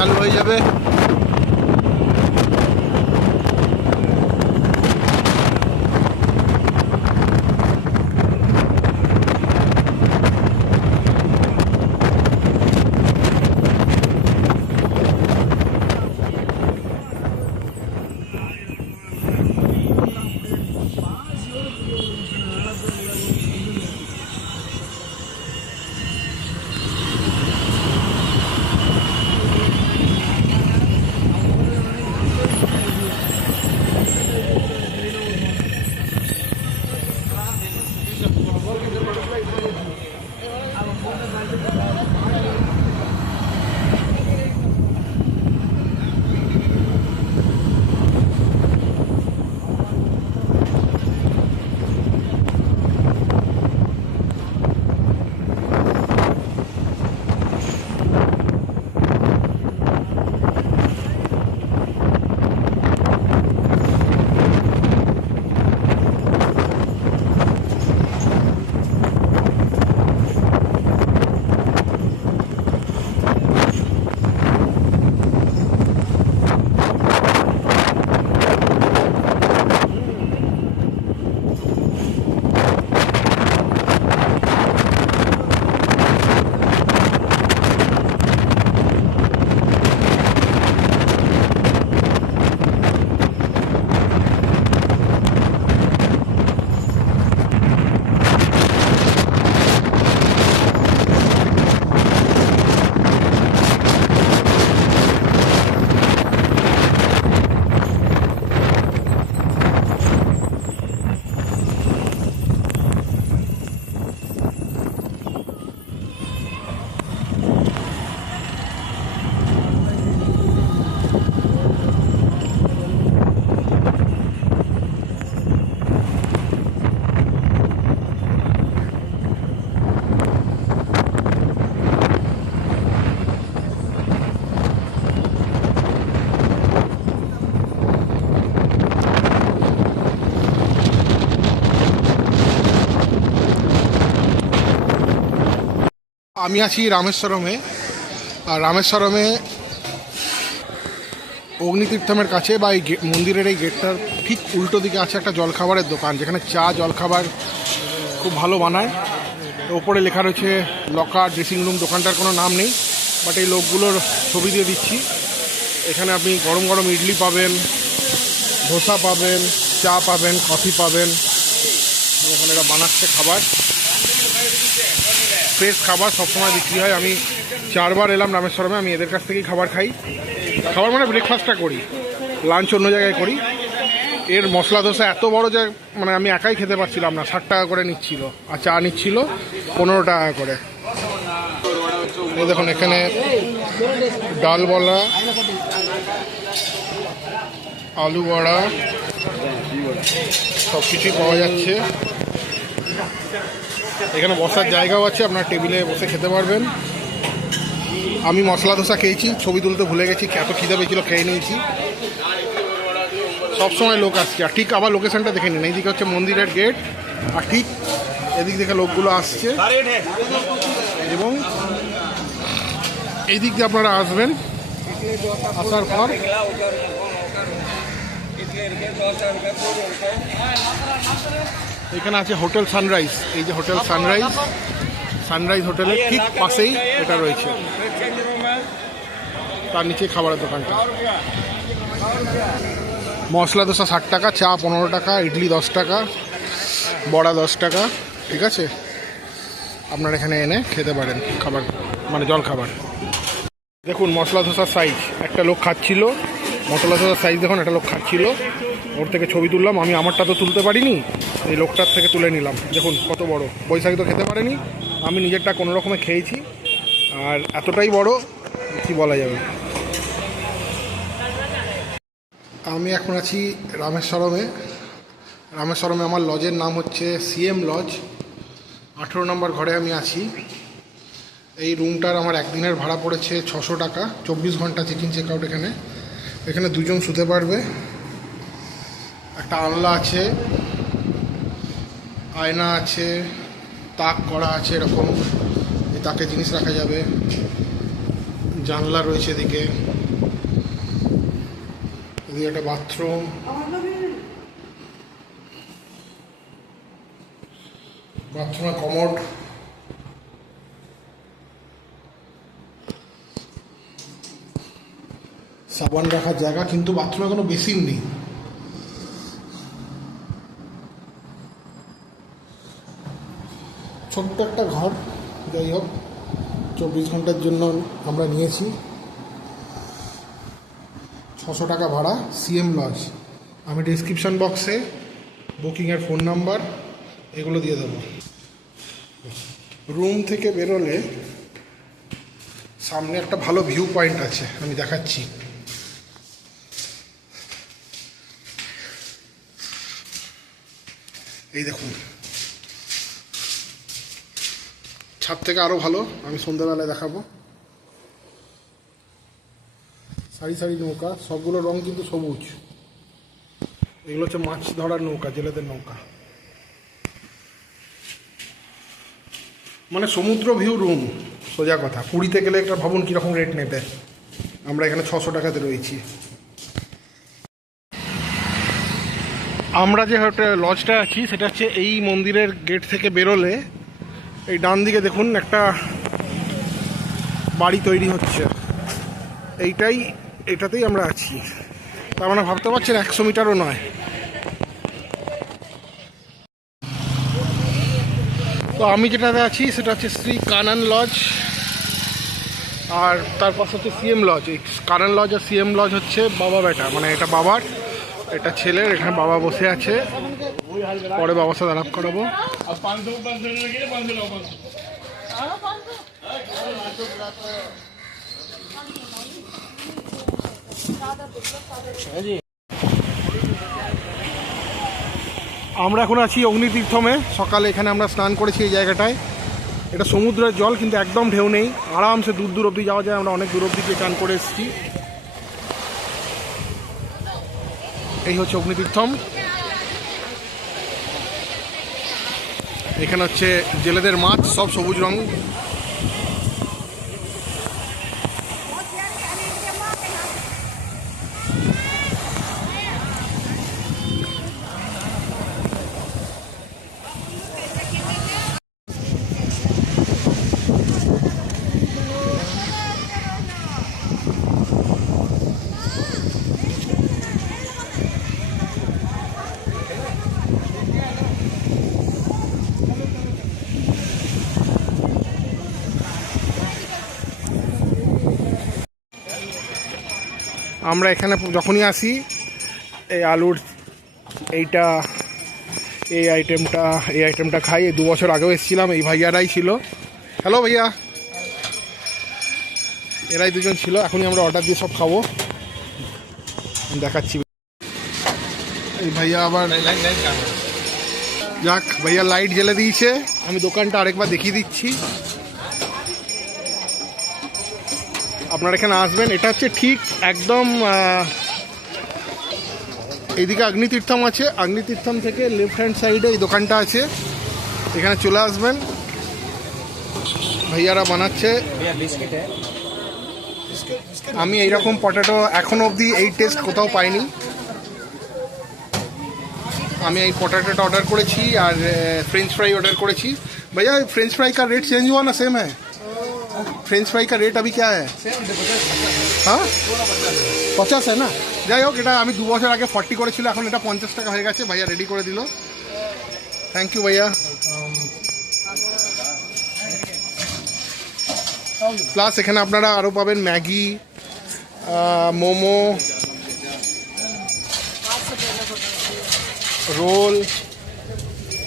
চালু হয়ে যাবে আমি আছি রামেশ্বরমে। আর রামেশ্বরমে অগ্নিতীর্থমের কাছে বা এই মন্দিরের এই গেটটার ঠিক উল্টো দিকে আছে একটা জলখাবারের দোকান, যেখানে চা, জলখাবার খুব ভালো বানায়। ওপরে লেখা রয়েছে, লকার, ড্রেসিং রুম, দোকানটার কোনো নাম নেই বাট এই লোকগুলোর ছবি দিয়ে দিচ্ছি। এখানে আপনি গরম গরম ইডলি পাবেন, ধোসা পাবেন, চা পাবেন, কফি পাবেন। এখানে এরা বানাচ্ছে খাবার। ফ্রেশ খাবার সবসময় বিক্রি হয়। আমি চারবার এলাম রামেশ্বরমে, আমি এদের কাছ থেকেই খাবার খাই। খাবার মানে ব্রেকফাস্টটা করি লাঞ্চ অন্য জায়গায় করি। এর মশলা ধোসা এত বড় যে মানে আমি একাই খেতে পারছিলাম না। ষাট টাকা করে নিচ্ছিল, আর চা নিচ্ছিল পনেরো টাকা করে। দেখুন, এখানে ডাল বড়া, আলু বড়া সব কিছুই পাওয়া যাচ্ছে। এখানে বসার জায়গাও আছে, আপনার টেবিলে বসে খেতে পারবেন। আমি মশলা ধোসা খেয়েছি, ছবি তুলতে ভুলে গেছি, এত খিদে পেয়েছিল, খেয়ে নিয়েছি। সবসময় লোক আসছে, আর ঠিক আবার লোকেশনটা দেখে নিন, এইদিকে হচ্ছে মন্দিরের গেট আর ঠিক এদিক থেকে লোকগুলো আসছে। এবং এই দিক দিয়ে আপনারা আসবেন, আসার পর এখানে আছে হোটেল সানরাইজ। এই যে হোটেল সানরাইজ সানরাইজ হোটেলের ঠিক পাশেই এটা রয়েছে। তার নিচে খাবারের দোকানটা। মশলা দোসা ষাট টাকা, চা পনেরো টাকা, ইডলি দশ টাকা, বড়া দশ টাকা, ঠিক আছে? আপনারা এখানে এনে খেতে পারেন খাবার মানে জল খাবার। দেখুন, মশলা ধোসার সাইজ একটা লোক খাচ্ছিল, মশলা ধোসার সাইজ দেখুন, একটা লোক খাচ্ছিল। ওর থেকে ছবি তুললাম, আমি আমারটা তো তুলতে পারিনি। এই লোকটার থেকে তুলে নিলাম। দেখুন, কত বড়। বৈশাখী তো খেতে পারেনি। আমি নিজেরটা কোনো রকমে খেয়েছি। আর এতটাই বড়, কি বলা যাবে? আমি এখন আছি রামেশ্বরমে। রামেশ্বরমে আমার লজের নাম হচ্ছে সিএম লজ আঠেরো নম্বর ঘরে আমি আছি। এই রুমটার আমার একদিনের ভাড়া পড়েছে ছশো টাকা। চব্বিশ ঘণ্টা চেক ইন চেক এখানে। এখানে দুজন শুতে পারবে। একটা আনলা আছে। আয়না আছে, তাক করা আছে এরকম তাকে জিনিস রাখা যাবে। জানলা রয়েছে এদিকে। এদিকে একটা বাথরুম। বাথরুমে কমোড। সাবান রাখার জায়গা, কিন্তু বাথরুমে কোনো বেসিন নেই। ছোট্ট একটা ঘর, যাই হোক, চব্বিশ ঘণ্টার জন্য আমরা নিয়েছি। ছশো টাকা ভাড়া সিএম লজ আমি ডিসক্রিপশন বক্সে বুকিংয়ের ফোন নাম্বার এগুলো দিয়ে দেবো। রুম থেকে বেরোলে সামনে একটা ভালো ভিউ পয়েন্ট আছে, আমি দেখাচ্ছি। এই দেখুন ছাদ থেকে আরও ভালো, আমি সন্ধ্যাবেলায় দেখাবো। সারি সারি নৌকা, সবগুলো রং কিন্তু সবুজ। এগুলো হচ্ছে মাছ ধরার নৌকা, জেলেদের নৌকা। মানে সমুদ্র ভিউ রুম সোজা কথা। পুরীতে গেলে একটা ভাবুন কীরকম রেট নেবে। আমরা এখানে ছশো টাকাতে রয়েছি। আমরা যে হোটেল লজটা আছি, সেটা হচ্ছে এই মন্দিরের গেট থেকে বেরোলে এই ডান দিকে দেখুন একটা বাড়ি তৈরি হচ্ছে। এইটাই, এটাতেই আমরা আছি। তার মানে ভাবতে পারছেন একশো মিটারও নয়। তো আমি যেটাতে আছি, সেটা হচ্ছে শ্রী কানান লজ, আর তার পাশে হচ্ছে সিএম লজ। এই কানান লজ আর সিএম লজ হচ্ছে বাবা বেটা মানে এটা বাবার, এটা ছেলের, এখানে বাবা বসে আছে। পরে বাবার সাথে আলাপ করাবো। আমরা এখন আছি অগ্নিতীর্থমে। সকালে এখানে আমরা স্নান করেছি এই জায়গাটায়। এটা সমুদ্রের জল, কিন্তু একদম ঢেউ নেই। আরামসে দূর দূর অবধি যাওয়া যায়। আমরা অনেক দূর অবধি স্নান করে এসেছি। এই হচ্ছে অগ্নিতীর্থম। এখানে হচ্ছে জেলেদের মাছ সব সবুজ রং আমরা এখানে যখনই আসি, এই আলুর এইটা, এই আইটেমটা এই আইটেমটা খাই। দু বছর আগেও এসেছিলাম, এই ভাইয়ারাই ছিল। হ্যালো ভাইয়া। এরাই দুজন ছিল, এখনই আমরা অর্ডার দিয়ে সব খাব। দেখাচ্ছি। এই ভাইয়া আবার যাক, ভাইয়া লাইট জ্বেলে দিয়েছে। আমি দোকানটা আরেকবার দেখিয়ে দিচ্ছি। আপনারা এখানে আসবেন, এটা হচ্ছে ঠিক একদম এইদিকে অগ্নিতীর্থম আছে। অগ্নিতীর্থম থেকে লেফট হ্যান্ড সাইডে এই দোকানটা আছে। এখানে চলে আসবেন। ভাইয়ারা বানাচ্ছে। আমি এইরকম পটেটো এখনও অবধি এই টেস্ট কোথাও পাইনি। আমি এই পটেটোটা অর্ডার করেছি আর ফ্রেঞ্চ ফ্রাই অর্ডার করেছি। ভাইয়া ফ্রেঞ্চ ফ্রাই কার রেট চেঞ্জ হওয়া না সেম হ্যাঁ? फ्रेंच फ्राई का रेट अभी क्या है হ্যাঁ পঞ্চাশ না যাই হোক এটা আমি দু বছর আগে ফর্টি করেছিল এখন এটা পঞ্চাশ টাকা হয়ে গেছে ভাইয়া রেডি করে দিল থ্যাংক ইউ ভাইয়া প্লাস এখানে আপনারা আরও পাবেন ম্যাগি মোমো রোল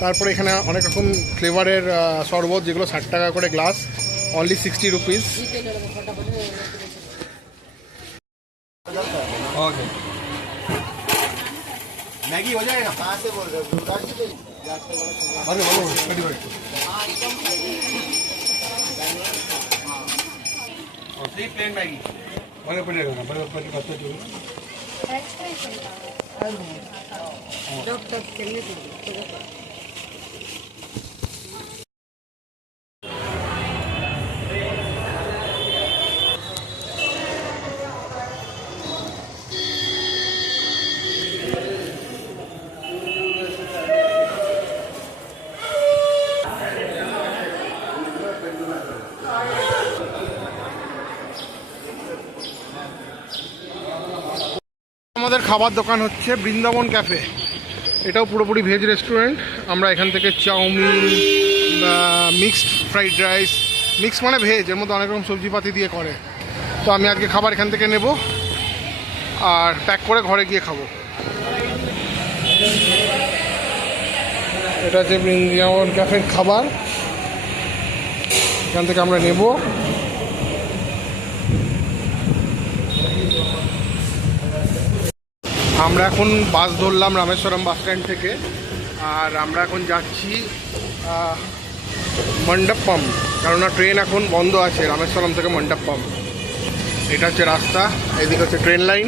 তারপরে এখানে অনেক রকম ফ্লেভারের শরবত যেগুলো ষাট টাকা করে glass only 60 rupees okay Maggi हो जाएगा कहाँ से बोल रहे हो अरे बोलो बैठो बैठो थ्री प्लेन मैगी बड़े पड़े रहना बड़े पड़े बच्चे जो डॉक्टर चलने दो খাবার দোকান হচ্ছে বৃন্দাবন ক্যাফে। এটাও পুরোপুরি ভেজ রেস্টুরেন্ট আমরা এখান থেকে chow mein mixed fried rice mix মানে ভেজ এর মধ্যে অনেক রকম সবজিপাতি দিয়ে করে। তো আমি আজকে খাবার এখান থেকে নেব আর প্যাক করে ঘরে গিয়ে খাব। এটা হচ্ছে বৃন্দাবন ক্যাফের খাবার। এখান থেকে আমরা নেব। আমরা এখন বাস ধরলাম রামেশ্বরম বাস স্ট্যান্ড থেকে। আর আমরা এখন যাচ্ছি মণ্ডপম, কেননা ট্রেন এখন বন্ধ আছে, রামেশ্বরম থেকে মণ্ডপম। এটা হচ্ছে রাস্তা, এদিকে হচ্ছে ট্রেন লাইন।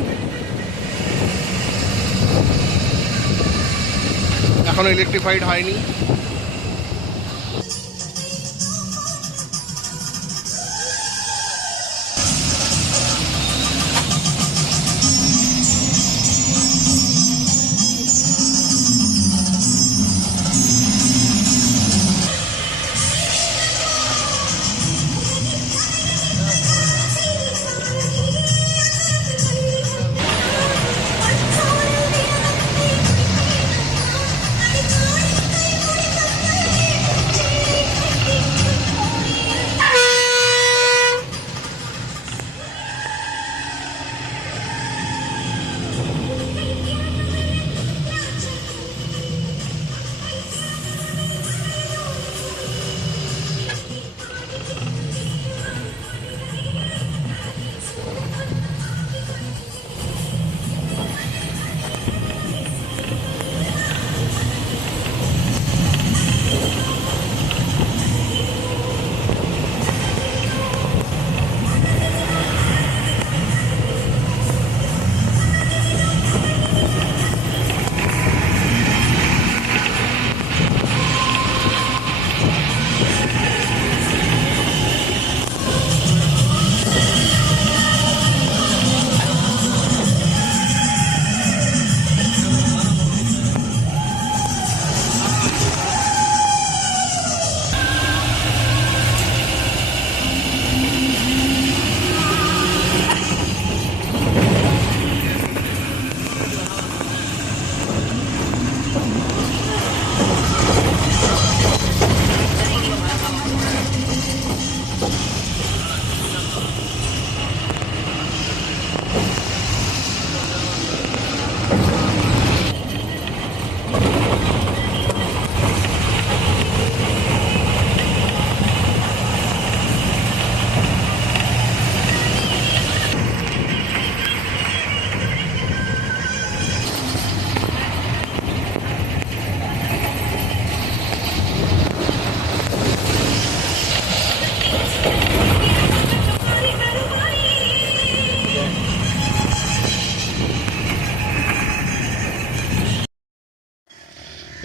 এখনও ইলেকট্রিফাইড হয়নি।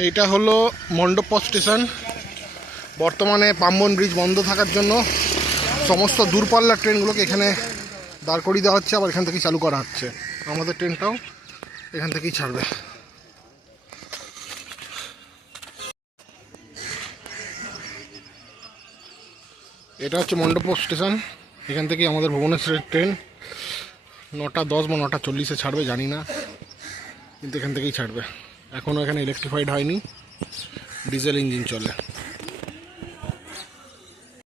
এইটা হলো মণ্ডপ স্টেশন। বর্তমানে পাম্বন ব্রিজ বন্ধ থাকার জন্য সমস্ত দূরপাল্লার ট্রেনগুলোকে এখানে দাঁড় করিয়ে দেওয়া হচ্ছে, আবার এখান থেকেই চালু করা হচ্ছে। আমাদের ট্রেনটাও এখান থেকেই ছাড়বে। এটা হচ্ছে মণ্ডপ স্টেশন। এখান থেকেই আমাদের ভুবনেশ্বরের ট্রেন। নটা দশ বা নটা চল্লিশে ছাড়বে, জানি না। কিন্তু এখান থেকেই ছাড়বে। এখনও এখানে ইলেকট্রিফাইড হয়নি। ডিজেল ইঞ্জিন চলে।